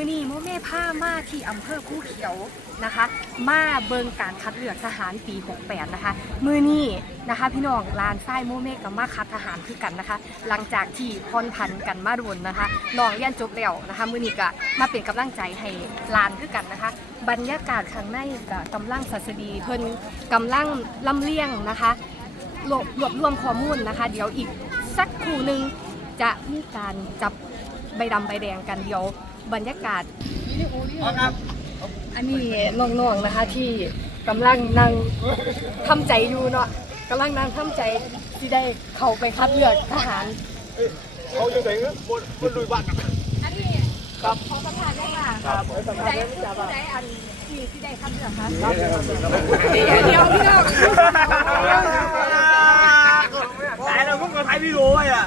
มือนี้โมเม่ผ้ามาที่อำเภอผู้เขียวนะคะ มาเบิงการคัดเลือกทหารปี 68 นะคะ มือนี้นะคะ พี่น้องลานไส้โมเม่กับมาคัดทหารคือกันนะคะ หลังจากที่พรพันกันมาโดนนะคะน้องเรียนจบแล้วนะคะ มือนี้ก็มาเป็นกำลังใจให้ลานคือกันนะคะ บรรยากาศข้างในก็กำลังสัสดีเพิ่นกำลังลำเลียงนะคะรวบรวบรวมข้อมูลนะคะ เดี๋ยวอีกสักครู่หนึ่งจะมีการจับใบดำใบแดงกันเดี๋ยว บรรยากาศ อันนี้น้องๆนะคะที่กำลังนั่งทำใจอยู่เนาะกำลังนั่งทำใจที่ได้เข้าไปคัดเลือกทหารเขาอยู่ไหนบนบนลุยบ้านอันนี้ครับขอสัมภาษณ์ได้ค่ะครับสัมภาษณ์ได้จ้าว่าได้อันที่ที่ได้คัดเลือกคะเดี๋ยวเดี๋ยวพี่น้องตายแล้ว พวกเราไทยพี่โรยอะ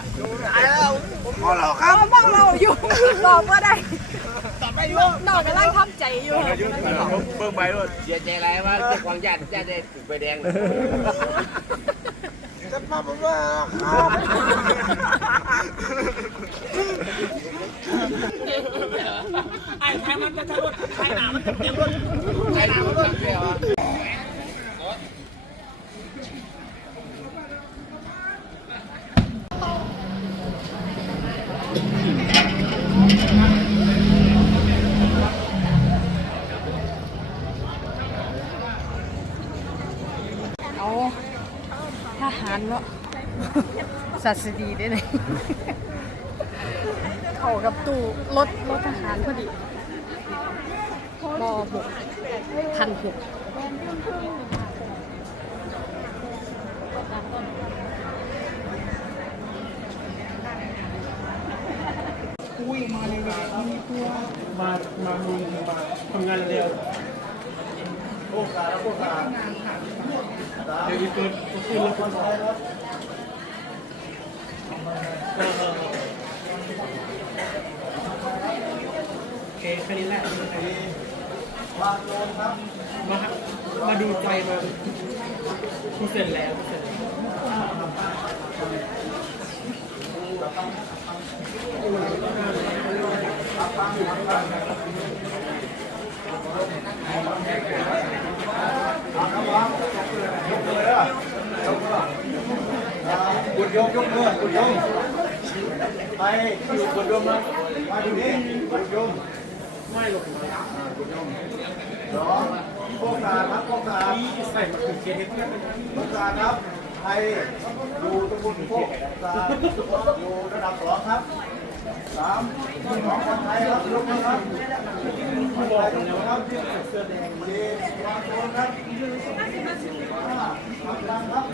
ตายแล้วผมพอเราครับมองเราอยู่ตอบก็ได้ตัดไปอยู่น้องกำลังทำใจอยู่เบิ่งไปด้วยเสียใจอะไรว่าเจ้าของญาติญาติได้ถูกใบแดงเลยจะมาผมว่าครับไอ้ไทยมันจะทะลุไทยหนามันจะเต็มรถไทยหนามันรถเอา สัสดีได้เลยเข้ากับตู้รถรถทหารพอดีมหกพันหกมามาลุยมาทำงานเร็วโอ้ขาโอ้ขาเดี๋ยวอีกตัวขึ้นแล้วคน โอเคแค่นี้แหละมามาดูใจมาคุณเสร็จแล้วเสร็จแล้วกุดยกยกมือกุดยม ไปอยู่กุดยมนะมาดูนี่กุดยมไม่ลงมากุดยมสองโคกตาครับโคกตาใส่มาถึงเกณฑ์โคกตาครับไทยดูตะบุนโคกตาอยู่ระดับสองครับสามของคนไทยครับยกมือครับคนไทยยกครับที่เสื้อแดงดีวางโซนครับห้าทำดังครับ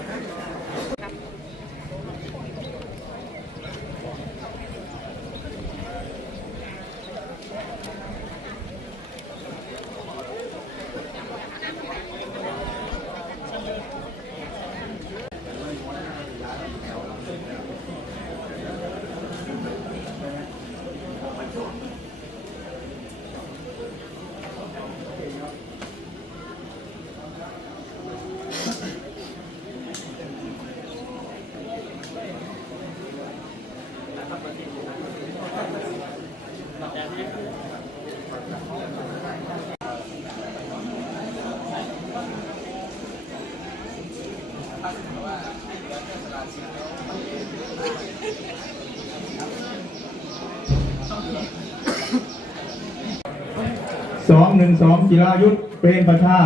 นึ่งสองจิรายุทธเปรมประชา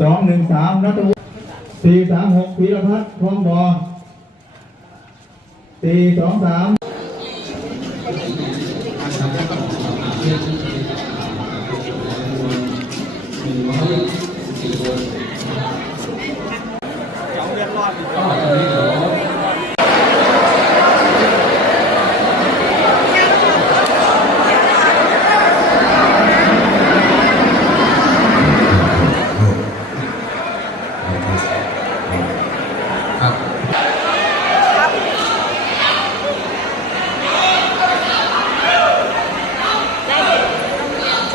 สองหนึ่งสามนัทวุฒิสี่สามหกพีรพัฒน์ทองบอสี่สองสาม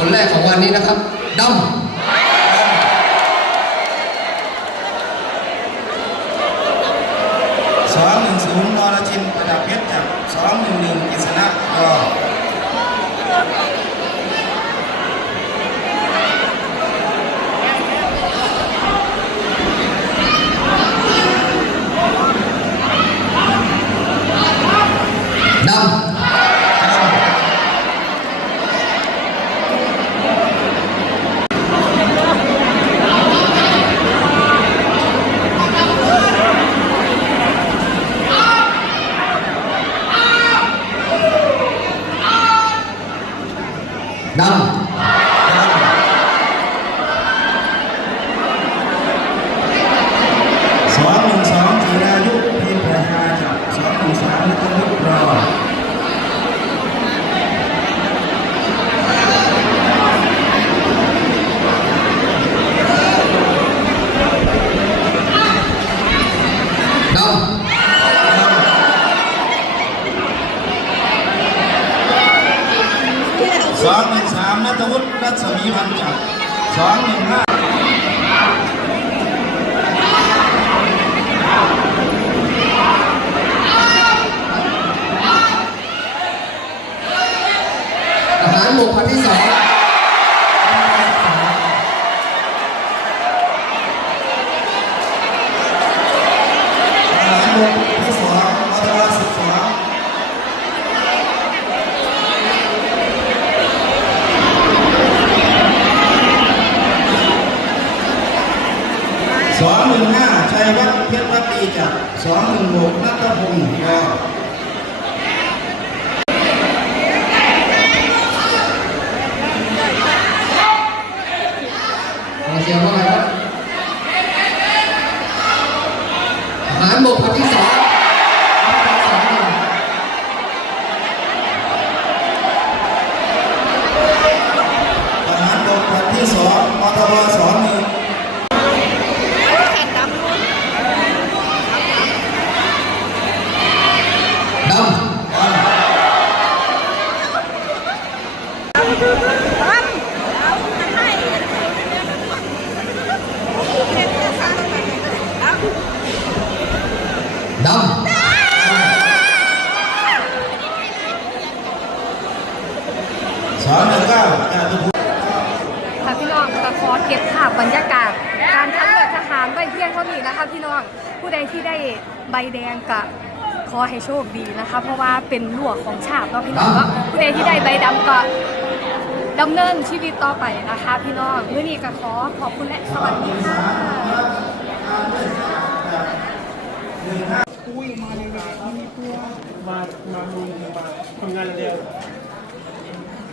คนแรกของวันนี้นะครับดำ สองหนึ่งศูนย์นรชินประดับเพชรจากสองหนึ่งหนึ่งกิษณะรอ ดำ ดำสองหนึ่งสองจีรายุเพชรประชาจากสองหนึ่งสามนิตมุตรอดำ สองหนึ่งสามนัท วุฒิรัศมีพันธ์จากสองหนึ่งห้าทหารบกพันที่สองทหารบกที่สองมทวสิบสองสองหนึ่งห้าชัยวัฒน์เพชรวัตรีจากสองหนึ่งหกนัทพงศ์รอ ขอ เสียงว่าไงครับทหารบกพันที่สองหาบทที่สองมทวสองหนึ่งดำ ก็ขอให้โชคดีนะคะ เพราะว่าเป็นลวกของชาติเนาะพี่น้องเนาะผู้ใดที่ได้ใบดำก็ดำเนินชีวิตต่อไปนะคะ พี่น้องเมื้อนี้ก็ขอขอบคุณและสวัสดีค่ะมามาลุยมาทำงานเร็ว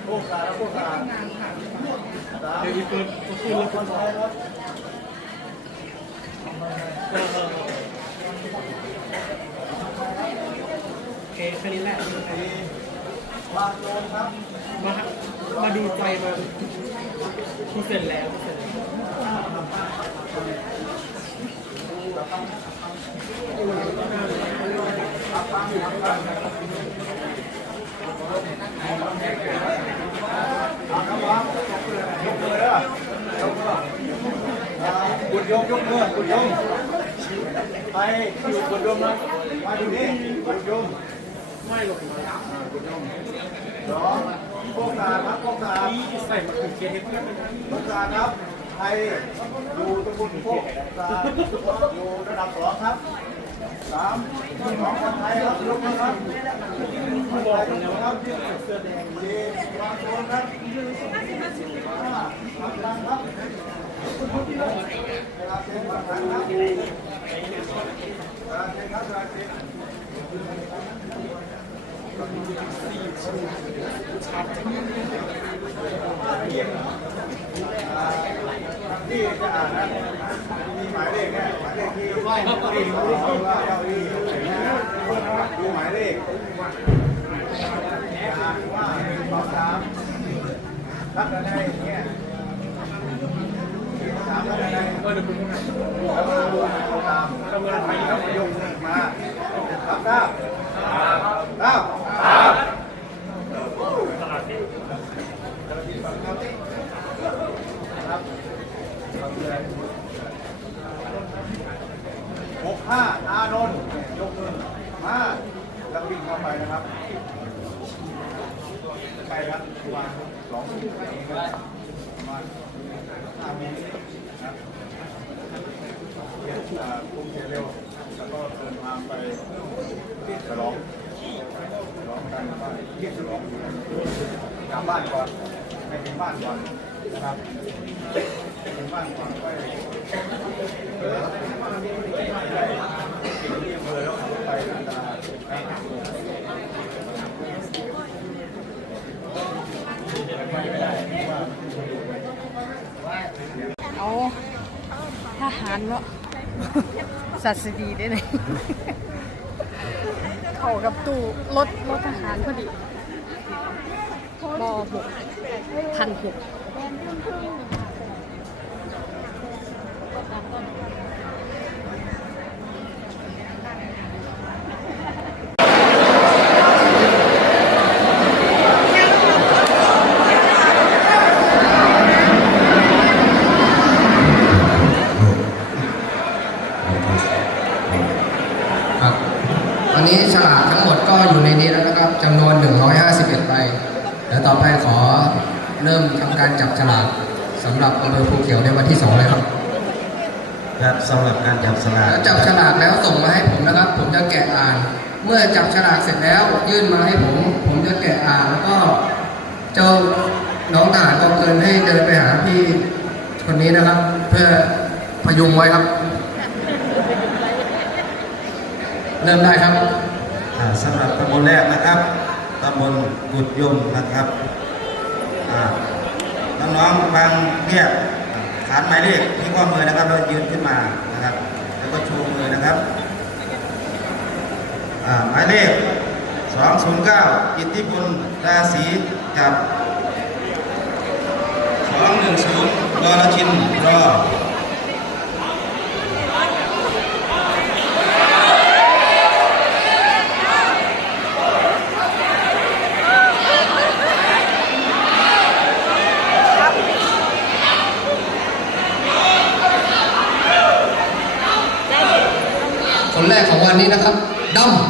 โอกาสโอกาสเดี๋ยวอีกเกินก็ขึ้นแล้วคนไทยครับ โอเคแค่นี้แหละวางโดนครับมามาดูใจมาคุณเสร็จแล้วเสร็จแล้วกุดยงยกมือกุดยง ไปอยู่กุดยงนะมาดูนี่กุดยงไม่หรอกมสองโอกตาครับโอกตาใส่มาถึงเคสโอกตาครับไทยอยู่ตะบุนโคกตาอยู่ระดับสองครับสามของคนไทยครับยกมือครับคนไทยยกมือครับเสื้อแดงสี่วางโดนครับห้าทำดังครับเวลาเซ็นวางดังครับ ที่จะอ่านนะมีหมายเลขแค่หมายเลขที่ไม่ไม่รู้ว่าเจ้าที่ดูหมายเลขว่าหนึ่งสองสามรับอะไรเนี่ยสามรับอะไรก็เดี๋ยวคุณแล้วมาดูตามทำงานไปแล้วยกมารับได้ได้ หกคห้าอานนท์ยกมือมาแล้ววิ่งเข้าไปนะครับไปครับประมาณสองประมาณ ห้าเมตรนะครับเขียนอ่าคุมเขียนเร็วแล้วก็เดินทางไปที่ฉลองฉลองกันบ้านที่ฉลองกลับบ้านก่อนไปถึงบ้านก่อนนะครับไปถึงบ้านก่อนไปเออได้ที่ออแล้วไปตรายนะครับเอา ทหารเนาะสัตว์ดีได้เลยเข้ากับตู้รถรถทหารพอดีบอหกพันหก ครับตอนนี้ฉลากทั้งหมดก็อยู่ในนี้แล้วนะครับจำนวน 151ใบเดี๋ยวต่อไปขอเริ่มทำการจับฉลากสำหรับอำเภอภูเขียวในวันที่ 2 เลยครับ ครับสำหรับการจับสลากแล้วจับฉลากแล้วส่งมาให้ผมนะครับ ผมจะแกะอ่าน เมื่อจับฉลากเสร็จแล้ว ยื่นมาให้ผม ผมจะแกะอ่านแล้วก็เจ้าน้องทหารกองเกินให้เดินไปหาพี่คนนี้นะครับ เพื่อพยุงไว้ครับ เริ่มได้ครับอ่าสำหรับตำบลแรกนะครับตำบลกุดยมนะครับอ่าน้องๆบางเรียก ฐานหมายเลขที่ข้อมือนะครับแล้วยืนขึ้นมานะครับ แล้วก็ชูมือนะครับอ่าหมายเลข 209อิทธิพลราศีกับ 210รอรชินรอ ของวันนี้นะครับดำ